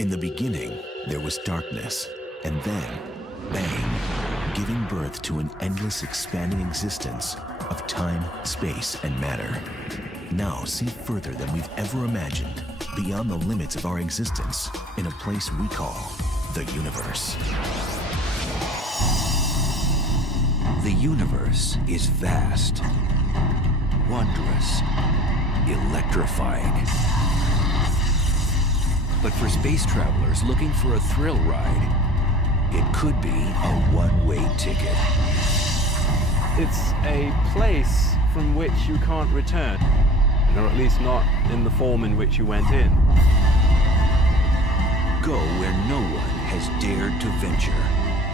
In the beginning, there was darkness, and then, bang, giving birth to an endless expanding existence of time, space, and matter. Now see further than we've ever imagined, beyond the limits of our existence, in a place we call the universe. The universe is vast, wondrous, electrifying. But for space travelers looking for a thrill ride, it could be a one-way ticket. It's a place from which you can't return, or at least not in the form in which you went in. Go where no one has dared to venture.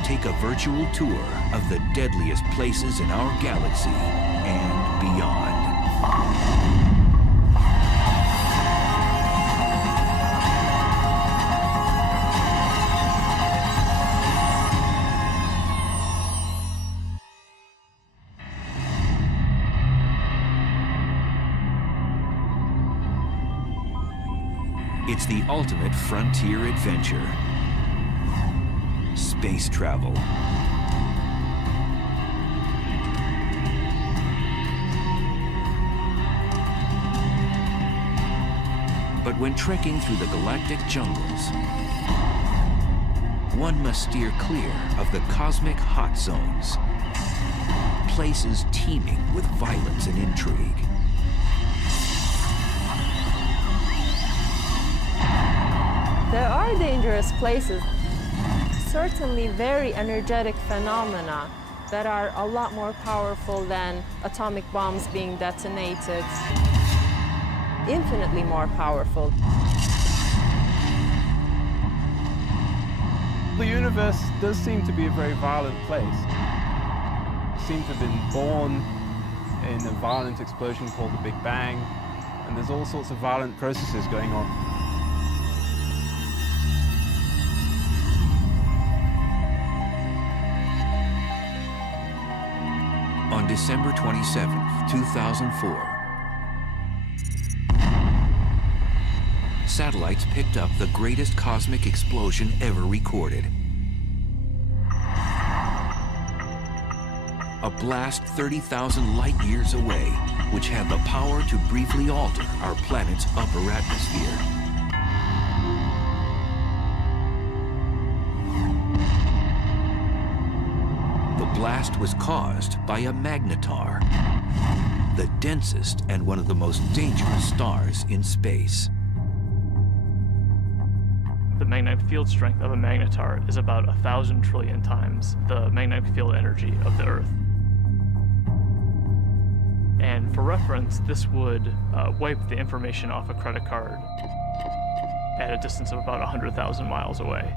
Take a virtual tour of the deadliest places in our galaxy and beyond. It's the ultimate frontier adventure. Space travel. But when trekking through the galactic jungles, one must steer clear of the cosmic hot zones, places teeming with violence and intrigue. There are dangerous places, certainly very energetic phenomena that are a lot more powerful than atomic bombs being detonated, infinitely more powerful. The universe does seem to be a very violent place. It seems to have been born in a violent explosion called the Big Bang, and there's all sorts of violent processes going on. On December 27, 2004, satellites picked up the greatest cosmic explosion ever recorded. A blast 30,000 light years away, which had the power to briefly alter our planet's upper atmosphere. The blast was caused by a magnetar, the densest and one of the most dangerous stars in space. The magnetic field strength of a magnetar is about 1,000 trillion times the magnetic field energy of the Earth. And for reference, this would wipe the information off a credit card at a distance of about 100,000 miles away.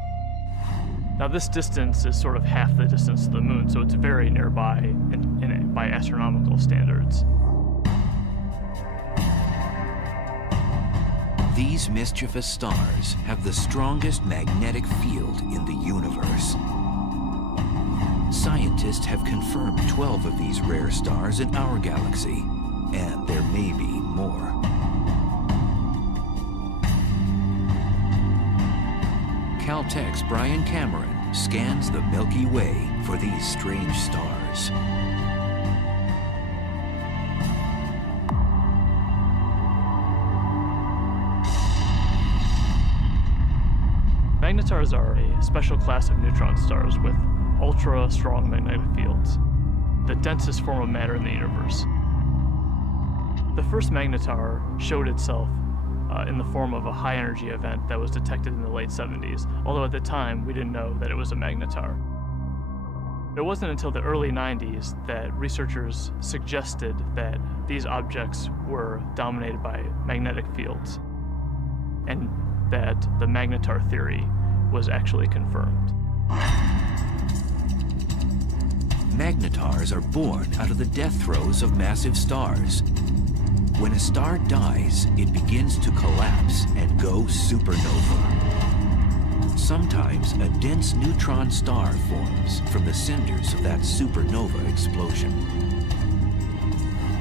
Now this distance is sort of half the distance to the moon, so it's very nearby by astronomical standards. These mischievous stars have the strongest magnetic field in the universe. Scientists have confirmed 12 of these rare stars in our galaxy, and there may be more. Caltech's Brian Cameron scans the Milky Way for these strange stars. Magnetars are a special class of neutron stars with ultra-strong magnetic fields, the densest form of matter in the universe. The first magnetar showed itself in the form of a high-energy event that was detected in the late 70s, although at the time we didn't know that it was a magnetar. It wasn't until the early 90s that researchers suggested that these objects were dominated by magnetic fields, and that the magnetar theory was actually confirmed. Magnetars are born out of the death throes of massive stars. When a star dies, it begins to collapse and go supernova. Sometimes a dense neutron star forms from the cinders of that supernova explosion.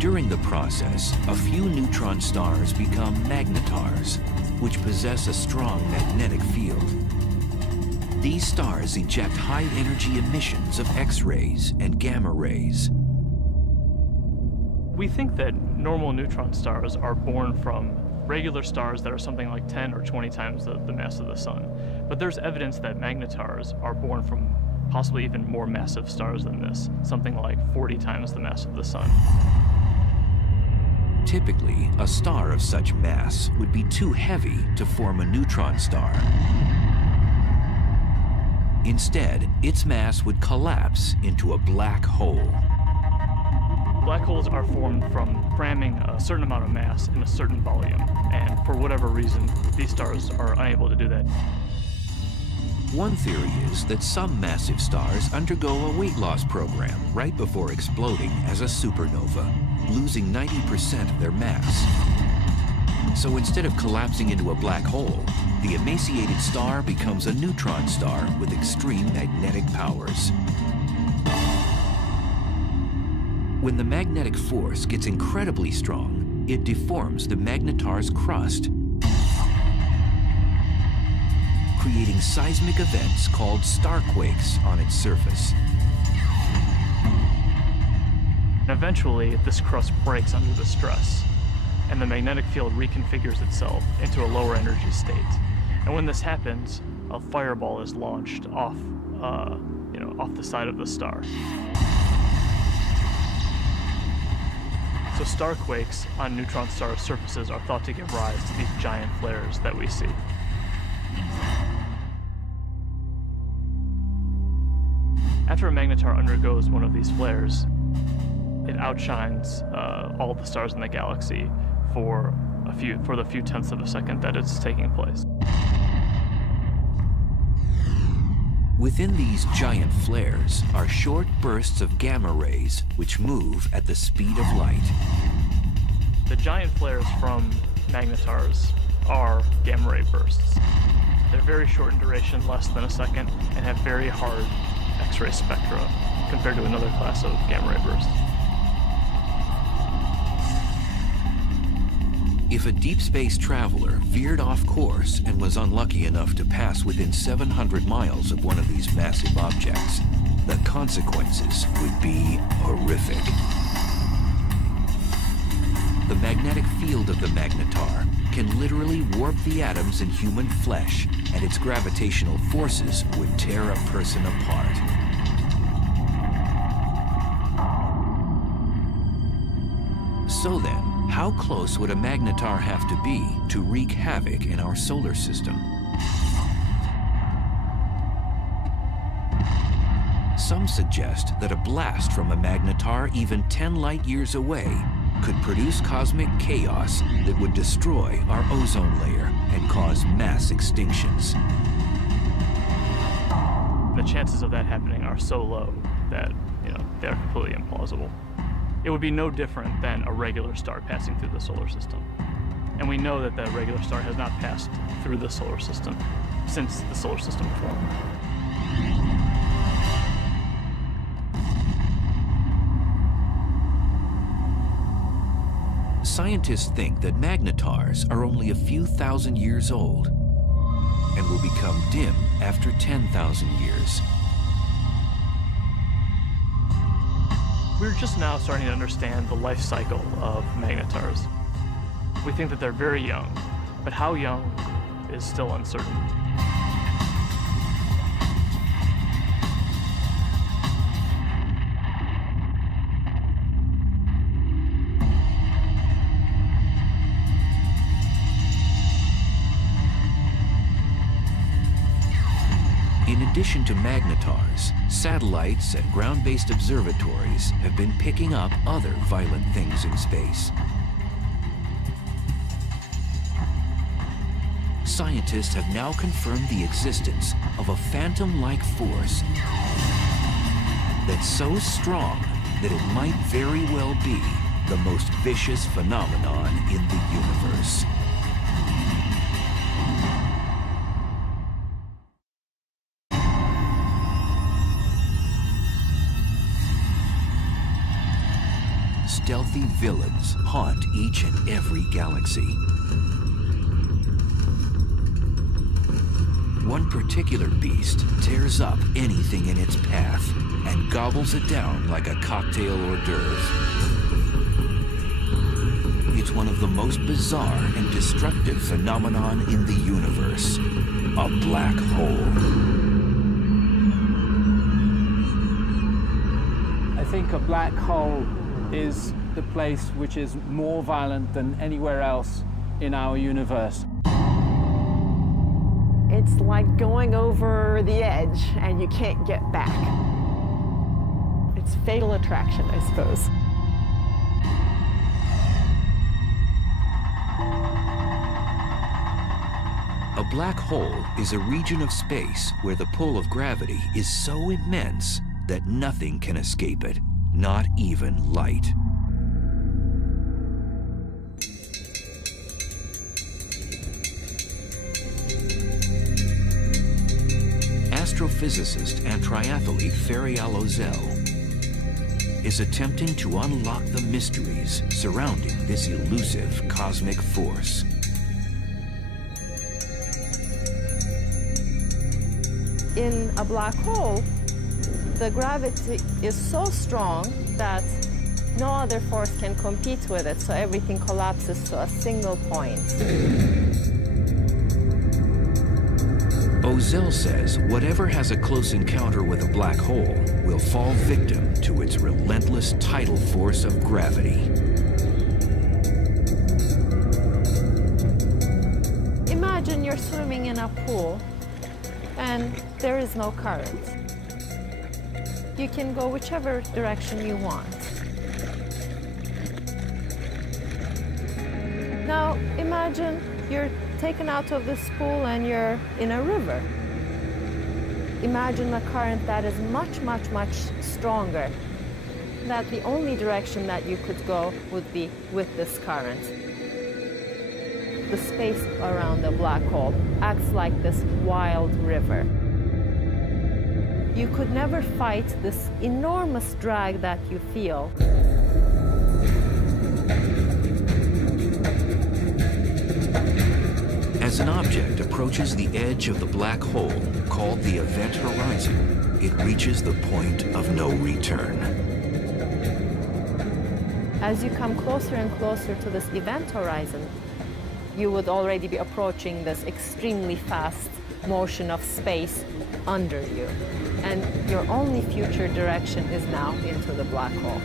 During the process, a few neutron stars become magnetars, which possess a strong magnetic field. These stars eject high-energy emissions of X-rays and gamma rays. We think that normal neutron stars are born from regular stars that are something like 10 or 20 times the mass of the sun. But there's evidence that magnetars are born from possibly even more massive stars than this, something like 40 times the mass of the sun. Typically, a star of such mass would be too heavy to form a neutron star. Instead, its mass would collapse into a black hole. Black holes are formed from cramming a certain amount of mass in a certain volume, and for whatever reason, these stars are unable to do that. One theory is that some massive stars undergo a weight loss program right before exploding as a supernova, losing 90% of their mass. So instead of collapsing into a black hole, the emaciated star becomes a neutron star with extreme magnetic powers. When the magnetic force gets incredibly strong, it deforms the magnetar's crust, creating seismic events called starquakes on its surface. And eventually, this crust breaks under the stress, and the magnetic field reconfigures itself into a lower energy state. And when this happens, a fireball is launched off the side of the star. So starquakes on neutron star surfaces are thought to give rise to these giant flares that we see. After a magnetar undergoes one of these flares, it outshines all the stars in the galaxy for the few tenths of a second that it's taking place. Within these giant flares are short bursts of gamma rays which move at the speed of light. The giant flares from magnetars are gamma ray bursts. They're very short in duration, less than a second, and have very hard X-ray spectra compared to another class of gamma ray bursts. If a deep space traveler veered off course and was unlucky enough to pass within 700 miles of one of these massive objects, the consequences would be horrific. The magnetic field of the magnetar can literally warp the atoms in human flesh, and its gravitational forces would tear a person apart. So then, how close would a magnetar have to be to wreak havoc in our solar system? Some suggest that a blast from a magnetar even 10 light years away could produce cosmic chaos that would destroy our ozone layer and cause mass extinctions. The chances of that happening are so low that, they're completely implausible. It would be no different than a regular star passing through the solar system. And we know that the regular star has not passed through the solar system since the solar system formed. Scientists think that magnetars are only a few thousand years old and will become dim after 10,000 years. We're just now starting to understand the life cycle of magnetars. We think that they're very young, but how young is still uncertain. In addition to magnetars, satellites and ground-based observatories have been picking up other violent things in space. Scientists have now confirmed the existence of a phantom-like force that's so strong that it might very well be the most vicious phenomenon in the universe. Stealthy filthy villains haunt each and every galaxy. One particular beast tears up anything in its path and gobbles it down like a cocktail hors d'oeuvre. It's one of the most bizarre and destructive phenomenon in the universe, a black hole. I think a black hole is the place which is more violent than anywhere else in our universe. It's like going over the edge and you can't get back. It's fatal attraction, I suppose. A black hole is a region of space where the pull of gravity is so immense that nothing can escape it, not even light. Astrophysicist and triathlete Ferial Ozel is attempting to unlock the mysteries surrounding this elusive cosmic force. In a black hole, the gravity is so strong that no other force can compete with it, so everything collapses to a single point. Ozel says whatever has a close encounter with a black hole will fall victim to its relentless tidal force of gravity. Imagine you're swimming in a pool and there is no current. You can go whichever direction you want. Now imagine you're taken out of this pool and you're in a river. Imagine a current that is much, much, much stronger. That the only direction that you could go would be with this current. The space around the black hole acts like this wild river. You could never fight this enormous drag that you feel. As an object approaches the edge of the black hole, called the event horizon, it reaches the point of no return. As you come closer and closer to this event horizon, you would already be approaching this extremely fast motion of space under you. And your only future direction is now into the black hole.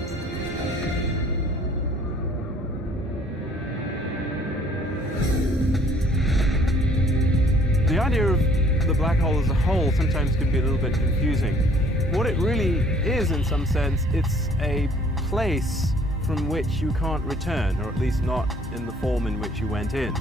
The idea of the black hole as a whole sometimes can be a little bit confusing. What it really is, in some sense, it's a place from which you can't return, or at least not in the form in which you went in.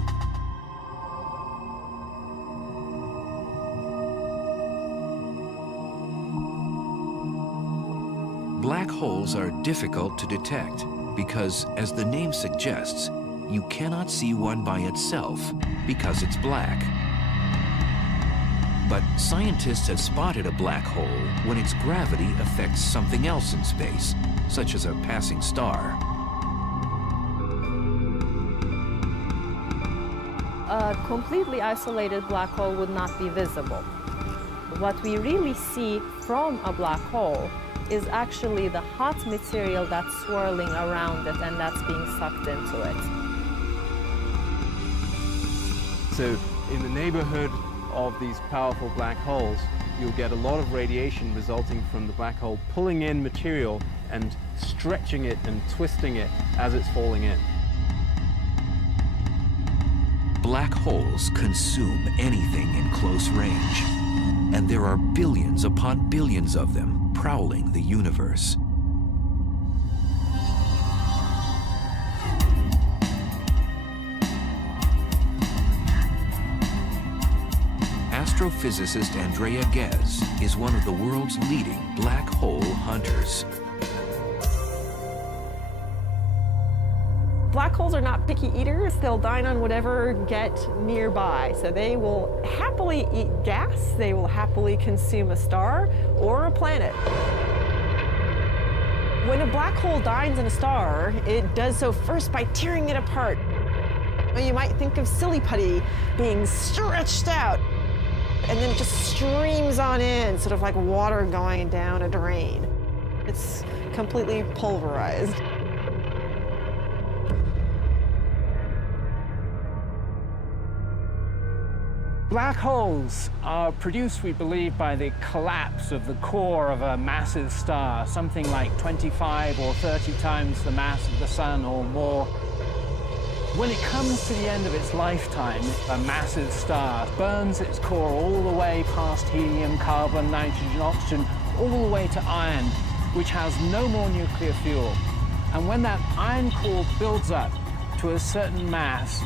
Black holes are difficult to detect because, as the name suggests, you cannot see one by itself because it's black. But scientists have spotted a black hole when its gravity affects something else in space, such as a passing star. A completely isolated black hole would not be visible. What we really see from a black hole is actually the hot material that's swirling around it and that's being sucked into it. So in the neighborhood of these powerful black holes, you'll get a lot of radiation resulting from the black hole pulling in material and stretching it and twisting it as it's falling in. Black holes consume anything in close range, and there are billions upon billions of them prowling the universe. Astrophysicist Andrea Ghez is one of the world's leading black hole hunters. Black holes are not picky eaters. They'll dine on whatever get nearby. So they will happily eat gas. They will happily consume a star or a planet. When a black hole dines in a star, it does so first by tearing it apart. You might think of silly putty being stretched out, and then it just streams on in, sort of like water going down a drain. It's completely pulverized. Black holes are produced, we believe, by the collapse of the core of a massive star, something like 25 or 30 times the mass of the Sun or more. When it comes to the end of its lifetime, a massive star burns its core all the way past helium, carbon, nitrogen, oxygen, all the way to iron, which has no more nuclear fuel. And when that iron core builds up to a certain mass,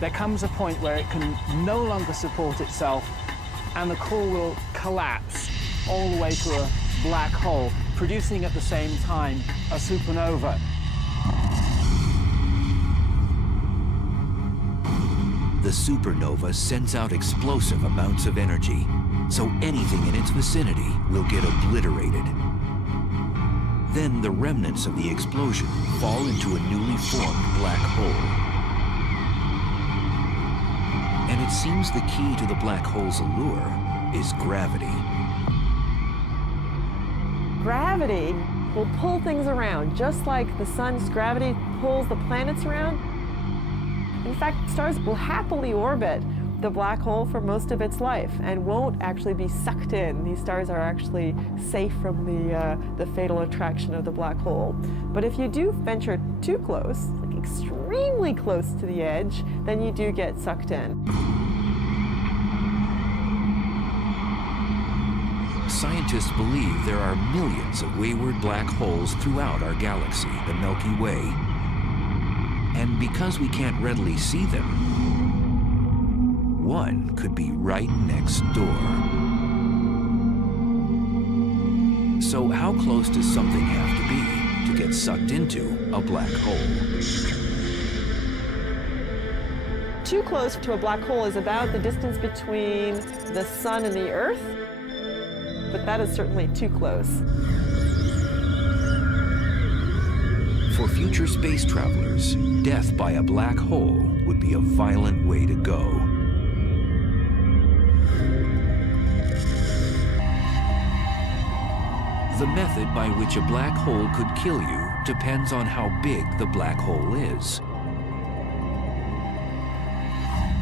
there comes a point where it can no longer support itself, and the core will collapse all the way to a black hole, producing at the same time a supernova. The supernova sends out explosive amounts of energy, so anything in its vicinity will get obliterated. Then the remnants of the explosion fall into a newly formed black hole. And it seems the key to the black hole's allure is gravity. Gravity will pull things around, just like the sun's gravity pulls the planets around. In fact, stars will happily orbit the black hole for most of its life and won't actually be sucked in. These stars are actually safe from the fatal attraction of the black hole. But if you do venture too close, like extremely close to the edge, then you do get sucked in. Scientists believe there are millions of wayward black holes throughout our galaxy, the Milky Way. And because we can't readily see them, one could be right next door. So how close does something have to be to get sucked into a black hole? Too close to a black hole is about the distance between the sun and the Earth, but that is certainly too close. For future space travelers, death by a black hole would be a violent way to go. The method by which a black hole could kill you depends on how big the black hole is.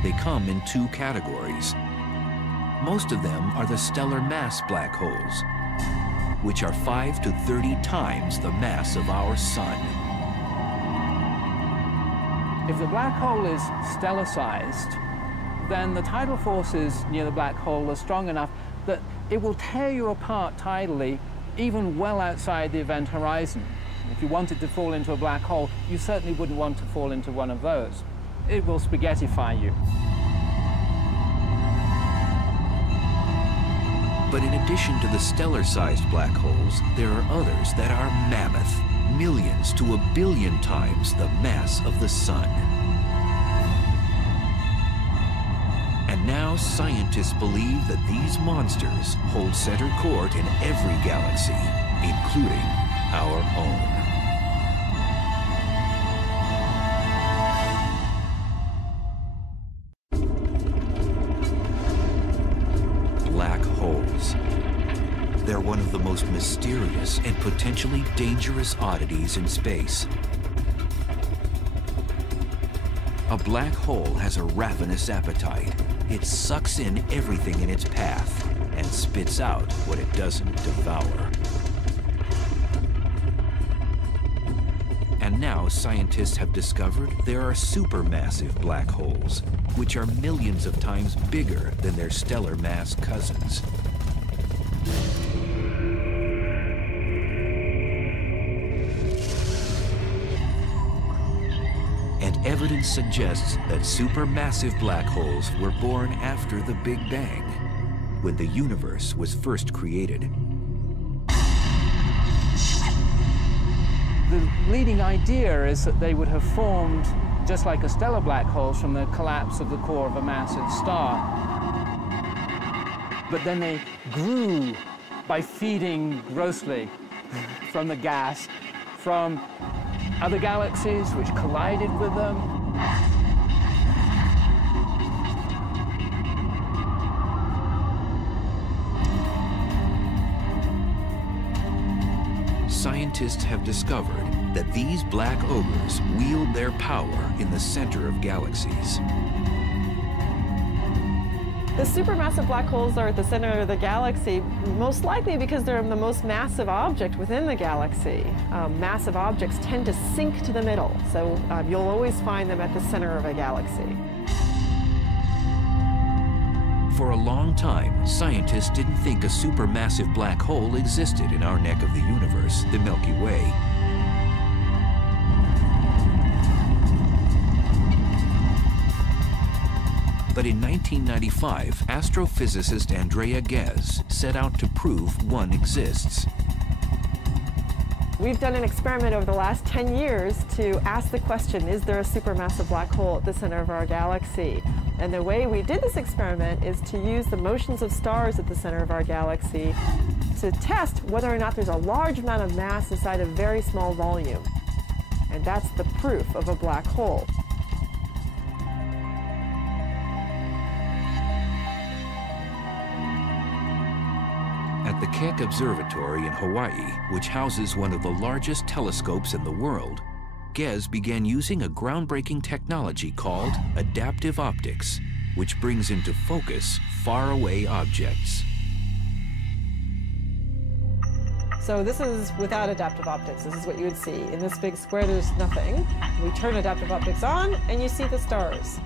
They come in two categories. Most of them are the stellar mass black holes, which are 5 to 30 times the mass of our sun. If the black hole is stellar-sized, then the tidal forces near the black hole are strong enough that it will tear you apart tidally, even well outside the event horizon. If you wanted to fall into a black hole, you certainly wouldn't want to fall into one of those. It will spaghettify you. But in addition to the stellar-sized black holes, there are others that are mammoth, millions to a billion times the mass of the sun. And now scientists believe that these monsters hold center court in every galaxy, including our own. Black holes. They're one of the most mysterious and potentially dangerous oddities in space. A black hole has a ravenous appetite. It sucks in everything in its path and spits out what it doesn't devour. And now scientists have discovered there are supermassive black holes, which are millions of times bigger than their stellar mass cousins. And evidence suggests that supermassive black holes were born after the Big Bang, when the universe was first created. The leading idea is that they would have formed just like a stellar black hole from the collapse of the core of a massive star. But then they grew by feeding grossly from the gas from other galaxies which collided with them. Scientists have discovered that these black ogres wield their power in the center of galaxies. The supermassive black holes are at the center of the galaxy, most likely because they're the most massive object within the galaxy. Massive objects tend to sink to the middle, so you'll always find them at the center of a galaxy. For a long time, scientists didn't think a supermassive black hole existed in our neck of the universe, the Milky Way. But in 1995, astrophysicist Andrea Ghez set out to prove one exists. We've done an experiment over the last 10 years to ask the question, is there a supermassive black hole at the center of our galaxy? And the way we did this experiment is to use the motions of stars at the center of our galaxy to test whether or not there's a large amount of mass inside a very small volume. And that's the proof of a black hole. At the Keck Observatory in Hawaii, which houses one of the largest telescopes in the world, Ghez began using a groundbreaking technology called adaptive optics, which brings into focus faraway objects. So this is without adaptive optics. This is what you would see. In this big square, there's nothing. We turn adaptive optics on, and you see the stars.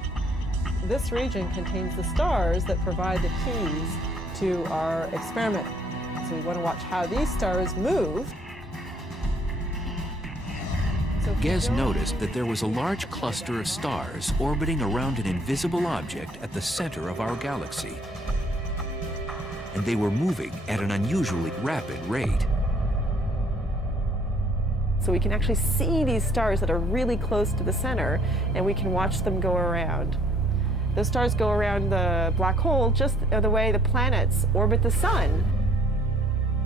This region contains the stars that provide the keys to our experiment. So we want to watch how these stars move. Ghez noticed that there was a large cluster of stars orbiting around an invisible object at the center of our galaxy. And they were moving at an unusually rapid rate. So we can actually see these stars that are really close to the center, and we can watch them go around. Those stars go around the black hole just the way the planets orbit the sun.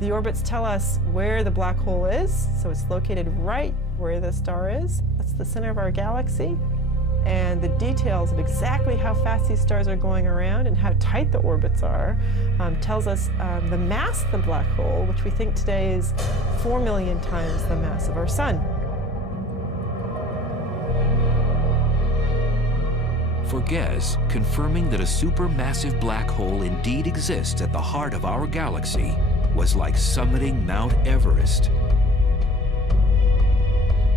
The orbits tell us where the black hole is, so it's located right where the star is. That's the center of our galaxy. And the details of exactly how fast these stars are going around and how tight the orbits are tells us the mass of the black hole, which we think today is 4 million times the mass of our sun. For Ghez, confirming that a supermassive black hole indeed exists at the heart of our galaxy was like summiting Mount Everest.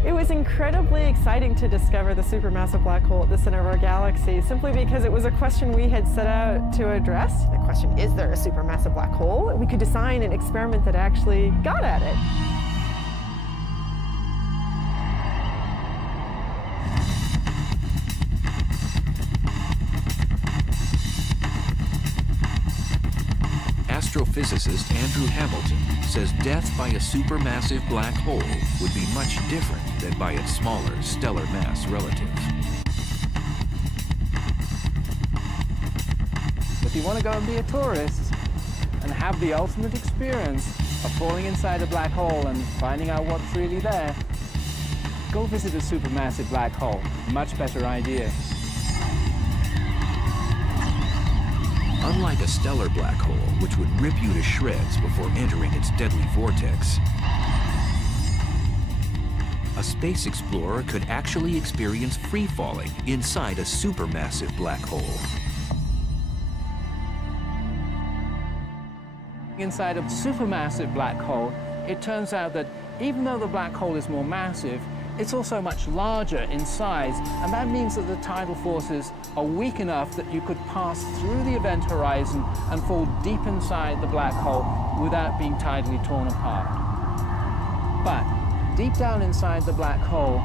It was incredibly exciting to discover the supermassive black hole at the center of our galaxy, simply because it was a question we had set out to address. The question, is there a supermassive black hole? We could design an experiment that actually got at it. Astrophysicist Andrew Hamilton says death by a supermassive black hole would be much different than by its smaller stellar mass relative. If you want to go and be a tourist and have the ultimate experience of falling inside a black hole and finding out what's really there, go visit a supermassive black hole. Much better idea. Unlike a stellar black hole, which would rip you to shreds before entering its deadly vortex, a space explorer could actually experience free-falling inside a supermassive black hole. Inside a supermassive black hole, it turns out that even though the black hole is more massive, it's also much larger in size, and that means that the tidal forces are weak enough that you could pass through the event horizon and fall deep inside the black hole without being tidally torn apart. But deep down inside the black hole,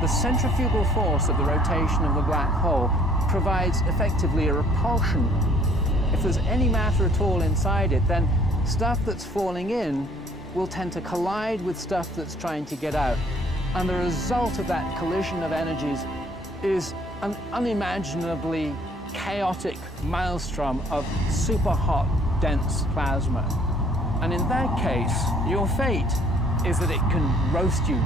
the centrifugal force of the rotation of the black hole provides effectively a repulsion. If there's any matter at all inside it, then stuff that's falling in will tend to collide with stuff that's trying to get out. And the result of that collision of energies is an unimaginably chaotic maelstrom of super hot, dense plasma. And in that case, your fate is that it can roast you.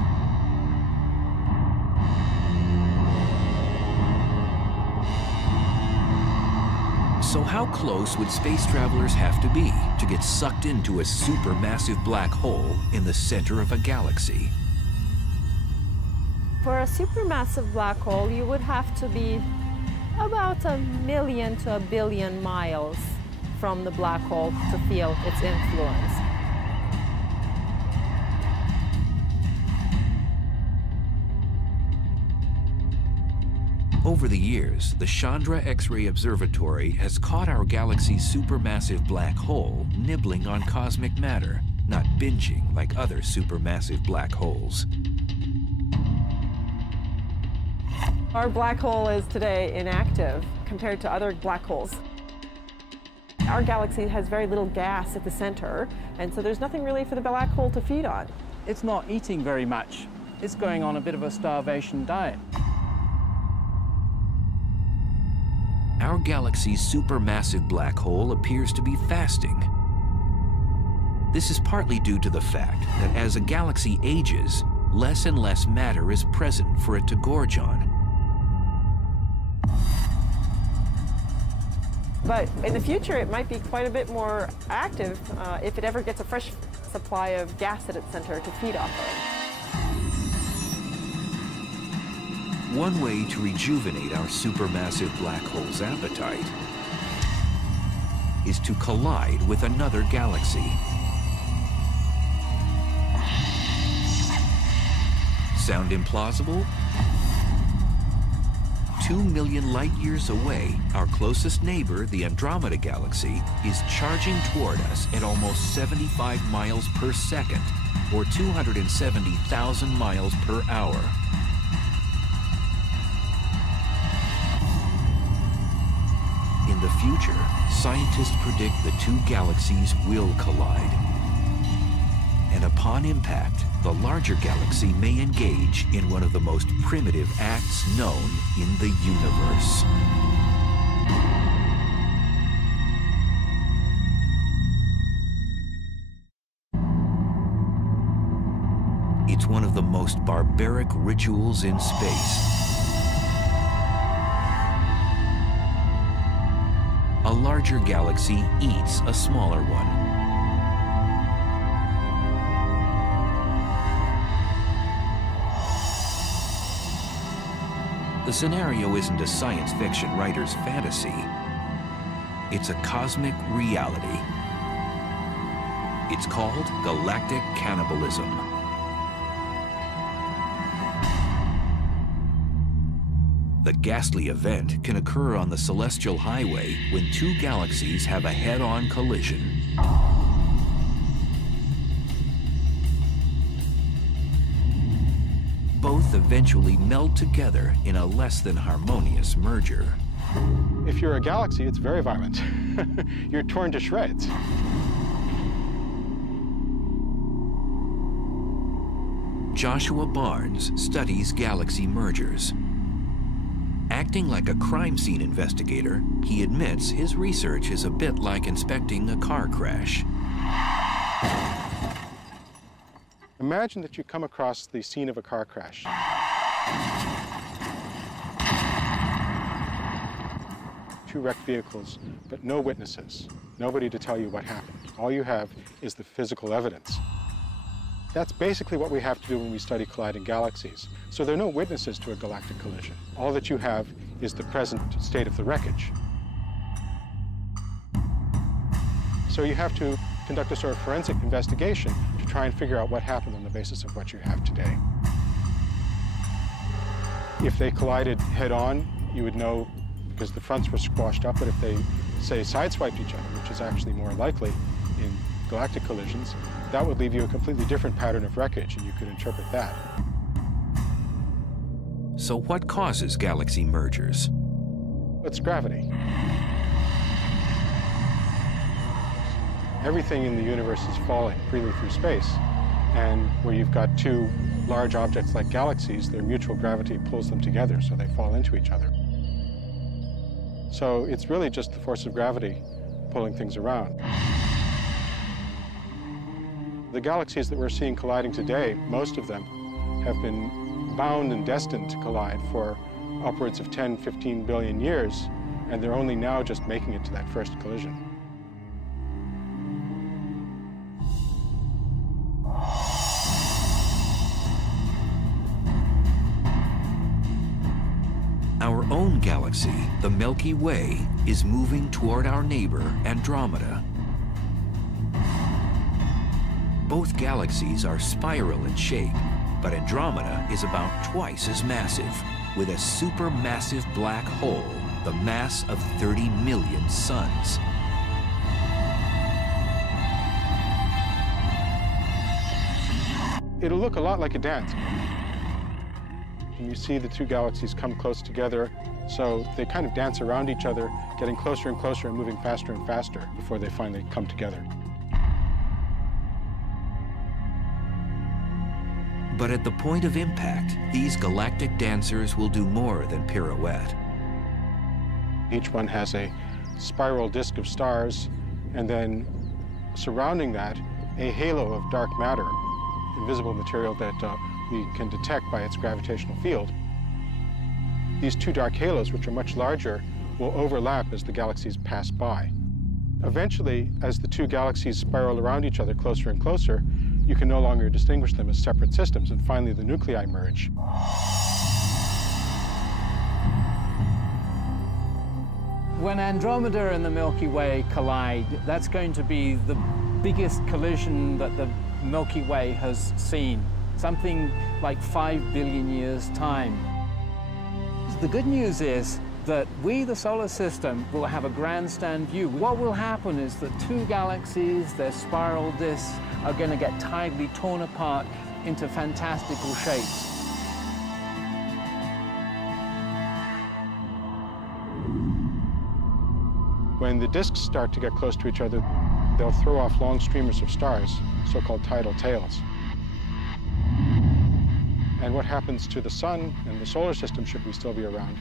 So how close would space travelers have to be to get sucked into a supermassive black hole in the center of a galaxy? For a supermassive black hole, you would have to be about 1 million to 1 billion miles from the black hole to feel its influence. Over the years, the Chandra X-ray Observatory has caught our galaxy's supermassive black hole nibbling on cosmic matter, not binging like other supermassive black holes. Our black hole is today inactive compared to other black holes. Our galaxy has very little gas at the center, and so there's nothing really for the black hole to feed on. It's not eating very much. It's going on a bit of a starvation diet. Our galaxy's supermassive black hole appears to be fasting. This is partly due to the fact that as a galaxy ages, less and less matter is present for it to gorge on. But in the future, it might be quite a bit more active if it ever gets a fresh supply of gas at its center to feed off of. One way to rejuvenate our supermassive black hole's appetite is to collide with another galaxy. Sound implausible? 2 million light-years away, our closest neighbor, the Andromeda Galaxy, is charging toward us at almost 75 miles per second, or 270,000 miles per hour. In the future, scientists predict the two galaxies will collide. And upon impact, the larger galaxy may engage in one of the most primitive acts known in the universe. It's one of the most barbaric rituals in space. A larger galaxy eats a smaller one. The scenario isn't a science fiction writer's fantasy. It's a cosmic reality. It's called galactic cannibalism. The ghastly event can occur on the celestial highway when two galaxies have a head-on collision. Both eventually meld together in a less than harmonious merger. If you're a galaxy, it's very violent. You're torn to shreds. Joshua Barnes studies galaxy mergers. Acting like a crime scene investigator, he admits his research is a bit like inspecting a car crash. Imagine that you come across the scene of a car crash. Two wrecked vehicles, but no witnesses. Nobody to tell you what happened. All you have is the physical evidence. That's basically what we have to do when we study colliding galaxies. So there are no witnesses to a galactic collision. All that you have is the present state of the wreckage. So you have to conduct a sort of forensic investigation to try and figure out what happened on the basis of what you have today. If they collided head-on, you would know because the fronts were squashed up, but if they, say, sideswiped each other, which is actually more likely in galactic collisions, that would leave you a completely different pattern of wreckage, and you could interpret that. So what causes galaxy mergers? It's gravity. Everything in the universe is falling freely through space, and where you've got two large objects like galaxies, their mutual gravity pulls them together, so they fall into each other. So it's really just the force of gravity pulling things around. The galaxies that we're seeing colliding today, most of them have been bound and destined to collide for upwards of 10, 15 billion years, and they're only now just making it to that first collision. Our own galaxy, the Milky Way, is moving toward our neighbor, Andromeda. Both galaxies are spiral in shape, but Andromeda is about twice as massive, with a supermassive black hole the mass of 30 million suns. It'll look a lot like a dance. And you see the two galaxies come close together, so they kind of dance around each other, getting closer and closer and moving faster and faster before they finally come together. But at the point of impact, these galactic dancers will do more than pirouette. Each one has a spiral disk of stars, and then surrounding that, a halo of dark matter, invisible material that we can detect by its gravitational field. These two dark halos, which are much larger, will overlap as the galaxies pass by. Eventually, as the two galaxies spiral around each other closer and closer, you can no longer distinguish them as separate systems, and finally the nuclei merge. When Andromeda and the Milky Way collide, that's going to be the biggest collision that the Milky Way has seen, something like 5 billion years' time. The good news is that we, the solar system, will have a grandstand view. What will happen is that two galaxies, their spiral disks, are going to get tidally torn apart into fantastical shapes. When the disks start to get close to each other, they'll throw off long streamers of stars, so-called tidal tails. And what happens to the sun and the solar system, should we still be around,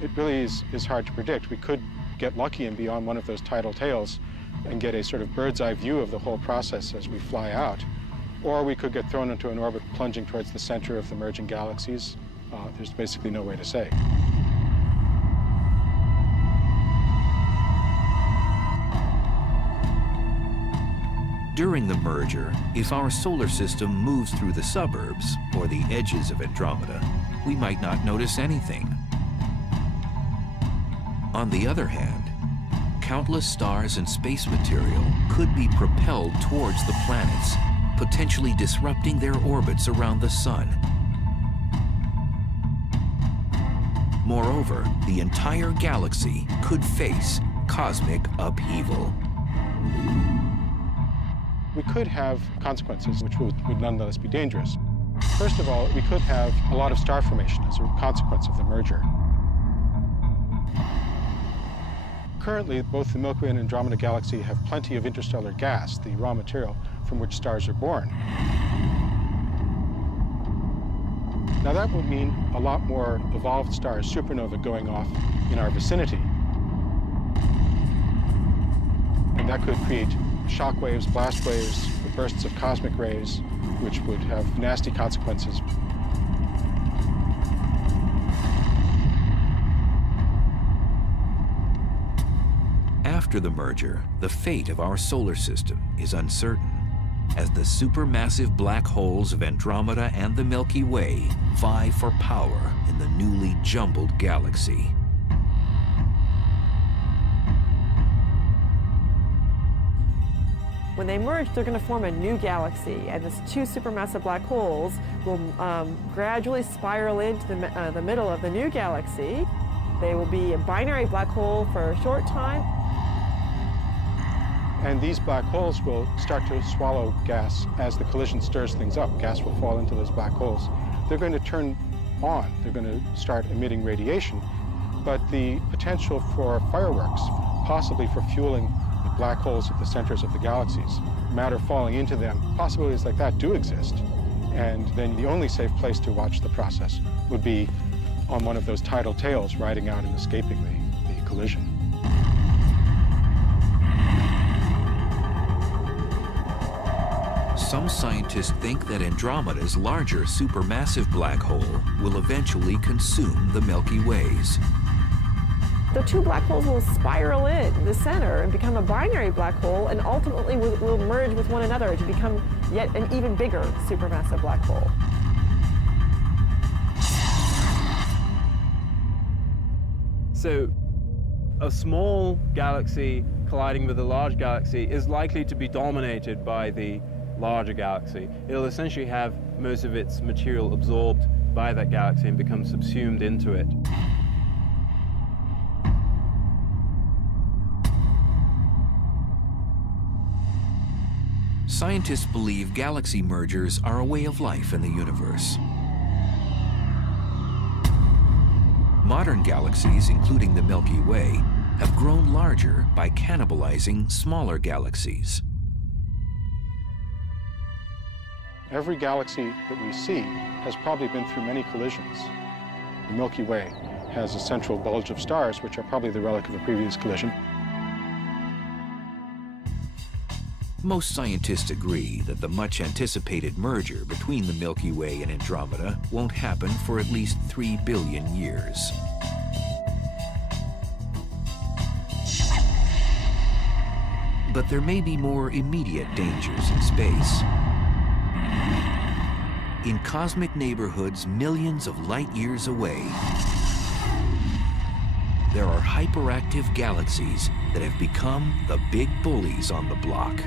it really is hard to predict. We could get lucky and be on one of those tidal tails and get a sort of bird's eye view of the whole process as we fly out. Or we could get thrown into an orbit plunging towards the center of the merging galaxies. There's basically no way to say. During the merger, if our solar system moves through the suburbs or the edges of Andromeda, we might not notice anything. On the other hand, countless stars and space material could be propelled towards the planets, potentially disrupting their orbits around the sun. Moreover, the entire galaxy could face cosmic upheaval. We could have consequences which would nonetheless be dangerous. First of all, we could have a lot of star formation as a consequence of the merger. Currently, both the Milky Way and Andromeda Galaxy have plenty of interstellar gas, the raw material from which stars are born. Now that would mean a lot more evolved stars, supernova, going off in our vicinity. And that could create shock waves, blast waves, bursts of cosmic rays, which would have nasty consequences. After the merger, the fate of our solar system is uncertain, as the supermassive black holes of Andromeda and the Milky Way vie for power in the newly jumbled galaxy. When they merge, they're going to form a new galaxy, and these two supermassive black holes will gradually spiral into the middle of the new galaxy. They will be a binary black hole for a short time. And these black holes will start to swallow gas as the collision stirs things up. Gas will fall into those black holes. They're going to turn on. They're going to start emitting radiation. But the potential for fireworks, possibly for fueling the black holes at the centers of the galaxies, matter falling into them, possibilities like that do exist. And then the only safe place to watch the process would be on one of those tidal tails riding out and escaping the collision. Some scientists think that Andromeda's larger supermassive black hole will eventually consume the Milky Ways. The two black holes will spiral in the center and become a binary black hole, and ultimately will merge with one another to become yet an even bigger supermassive black hole. So a small galaxy colliding with a large galaxy is likely to be dominated by the larger galaxy. It'll essentially have most of its material absorbed by that galaxy and become subsumed into it. Scientists believe galaxy mergers are a way of life in the universe. Modern galaxies, including the Milky Way, have grown larger by cannibalizing smaller galaxies. Every galaxy that we see has probably been through many collisions. The Milky Way has a central bulge of stars, which are probably the relic of a previous collision. Most scientists agree that the much-anticipated merger between the Milky Way and Andromeda won't happen for at least 3 billion years. But there may be more immediate dangers in space. In cosmic neighborhoods millions of light years away, there are hyperactive galaxies that have become the big bullies on the block.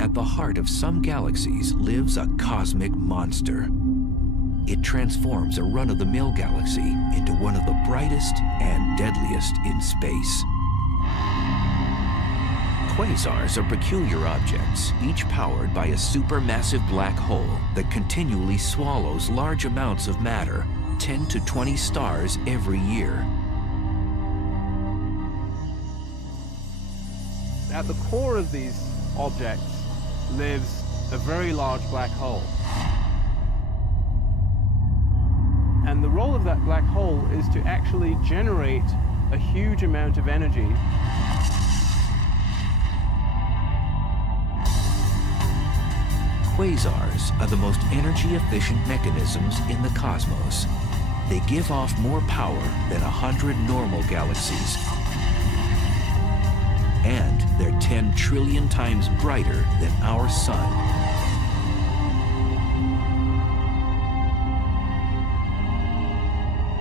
At the heart of some galaxies lives a cosmic monster. It transforms a run-of-the-mill galaxy into one of the brightest and deadliest in space. Quasars are peculiar objects, each powered by a supermassive black hole that continually swallows large amounts of matter, 10 to 20 stars every year. At the core of these objects lives a very large black hole. And the role of that black hole is to actually generate a huge amount of energy. Quasars are the most energy-efficient mechanisms in the cosmos. They give off more power than 100 normal galaxies. And they're 10 trillion times brighter than our sun.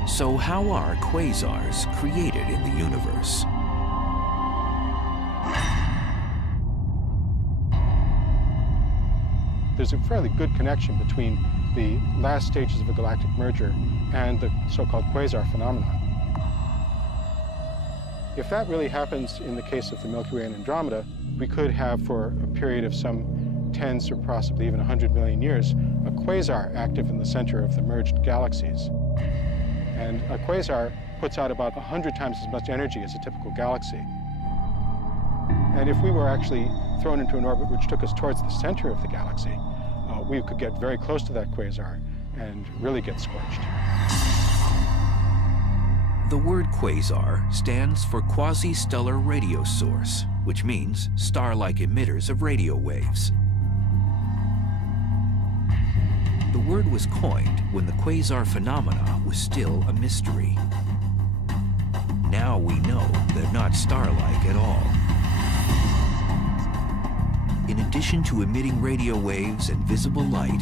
So how are quasars created in the universe? There's a fairly good connection between the last stages of a galactic merger and the so-called quasar phenomenon. If that really happens in the case of the Milky Way and Andromeda, we could have, for a period of some tens or possibly even 100 million years, a quasar active in the center of the merged galaxies. And a quasar puts out about 100 times as much energy as a typical galaxy. And if we were actually thrown into an orbit which took us towards the center of the galaxy, we could get very close to that quasar and really get scorched. The word quasar stands for quasi-stellar radio source, which means star-like emitters of radio waves. The word was coined when the quasar phenomena was still a mystery. Now we know they're not star-like at all. In addition to emitting radio waves and visible light,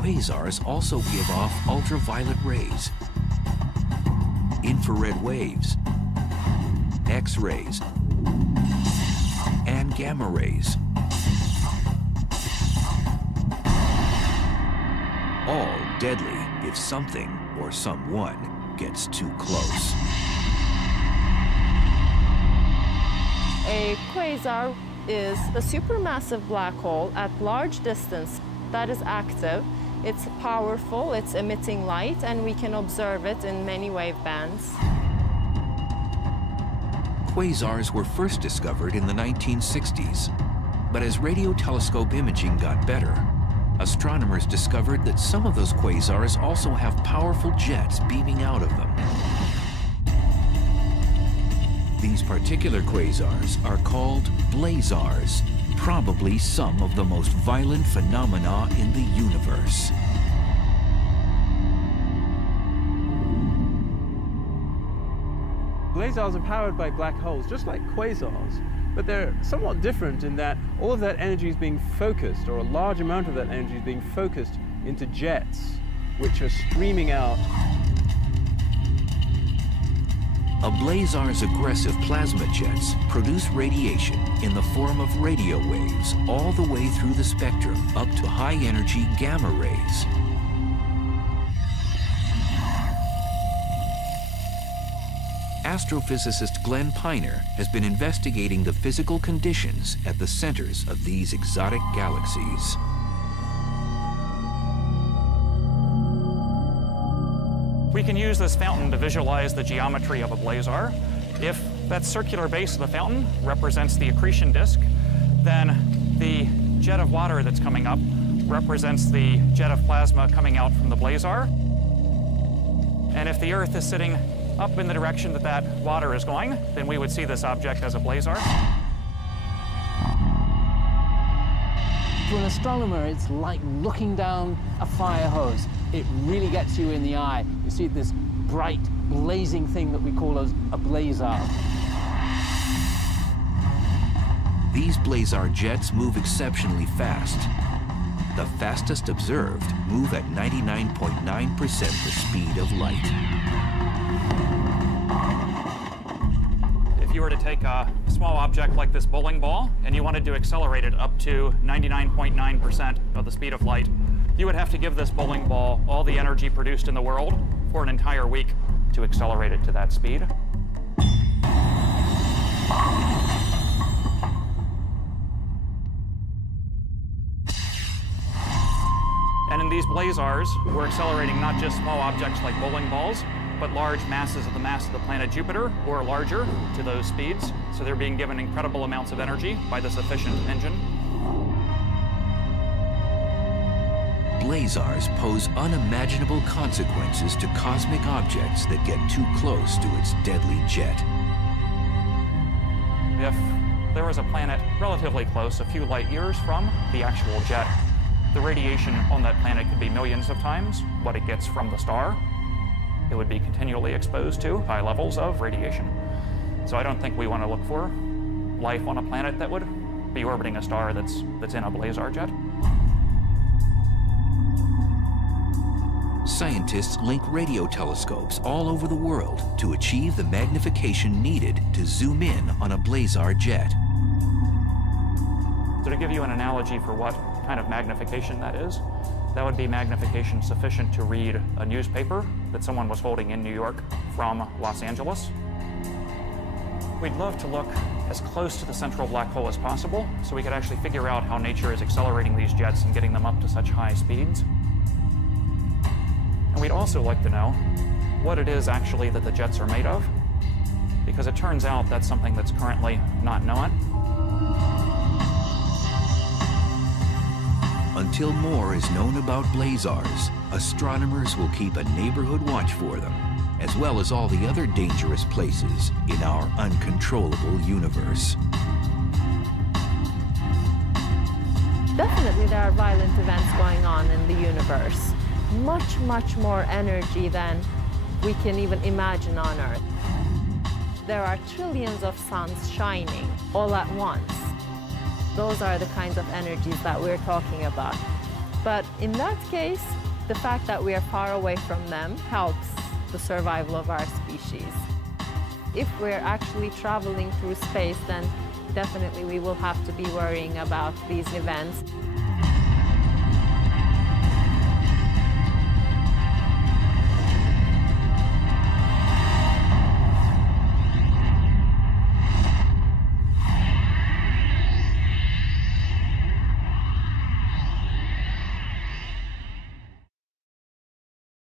quasars also give off ultraviolet rays, infrared waves, X-rays, and gamma rays. All deadly if something or someone gets too close. A quasar is a supermassive black hole at large distance that is active. It's powerful, it's emitting light, and we can observe it in many wave bands. Quasars were first discovered in the 1960s, but as radio telescope imaging got better, astronomers discovered that some of those quasars also have powerful jets beaming out of them. These particular quasars are called blazars, probably some of the most violent phenomena in the universe. Blazars are powered by black holes, just like quasars, but they're somewhat different in that all of that energy is being focused, or a large amount of that energy is being focused into jets, which are streaming out. A blazar's aggressive plasma jets produce radiation in the form of radio waves all the way through the spectrum up to high-energy gamma rays. Astrophysicist Glenn Piner has been investigating the physical conditions at the centers of these exotic galaxies. We can use this fountain to visualize the geometry of a blazar. If that circular base of the fountain represents the accretion disk, then the jet of water that's coming up represents the jet of plasma coming out from the blazar. And if the Earth is sitting up in the direction that that water is going, then we would see this object as a blazar. To an astronomer, it's like looking down a fire hose. It really gets you in the eye. You see this bright, blazing thing that we call a blazar. These blazar jets move exceptionally fast. The fastest observed move at 99.9% the speed of light. If you were to take a small object like this bowling ball and you wanted to accelerate it up to 99.9% of the speed of light, you would have to give this bowling ball all the energy produced in the world for an entire week to accelerate it to that speed. And in these blazars, we're accelerating not just small objects like bowling balls, but large masses of the mass of the planet Jupiter, or larger, to those speeds. So they're being given incredible amounts of energy by this efficient engine. Blazars pose unimaginable consequences to cosmic objects that get too close to its deadly jet. If there was a planet relatively close, a few light years from the actual jet, the radiation on that planet could be millions of times what it gets from the star. It would be continually exposed to high levels of radiation. So I don't think we want to look for life on a planet that would be orbiting a star that's in a blazar jet. Scientists link radio telescopes all over the world to achieve the magnification needed to zoom in on a blazar jet. So to give you an analogy for what kind of magnification that is, that would be magnification sufficient to read a newspaper that someone was holding in New York from Los Angeles. We'd love to look as close to the central black hole as possible so we could actually figure out how nature is accelerating these jets and getting them up to such high speeds. And we'd also like to know what it is actually that the jets are made of, because it turns out that's something that's currently not known. Until more is known about blazars, astronomers will keep a neighborhood watch for them, as well as all the other dangerous places in our uncontrollable universe. Definitely there are violent events going on in the universe. Much, much more energy than we can even imagine on Earth. There are trillions of suns shining all at once. Those are the kinds of energies that we're talking about. But in that case, the fact that we are far away from them helps the survival of our species. If we're actually traveling through space, then definitely we will have to be worrying about these events.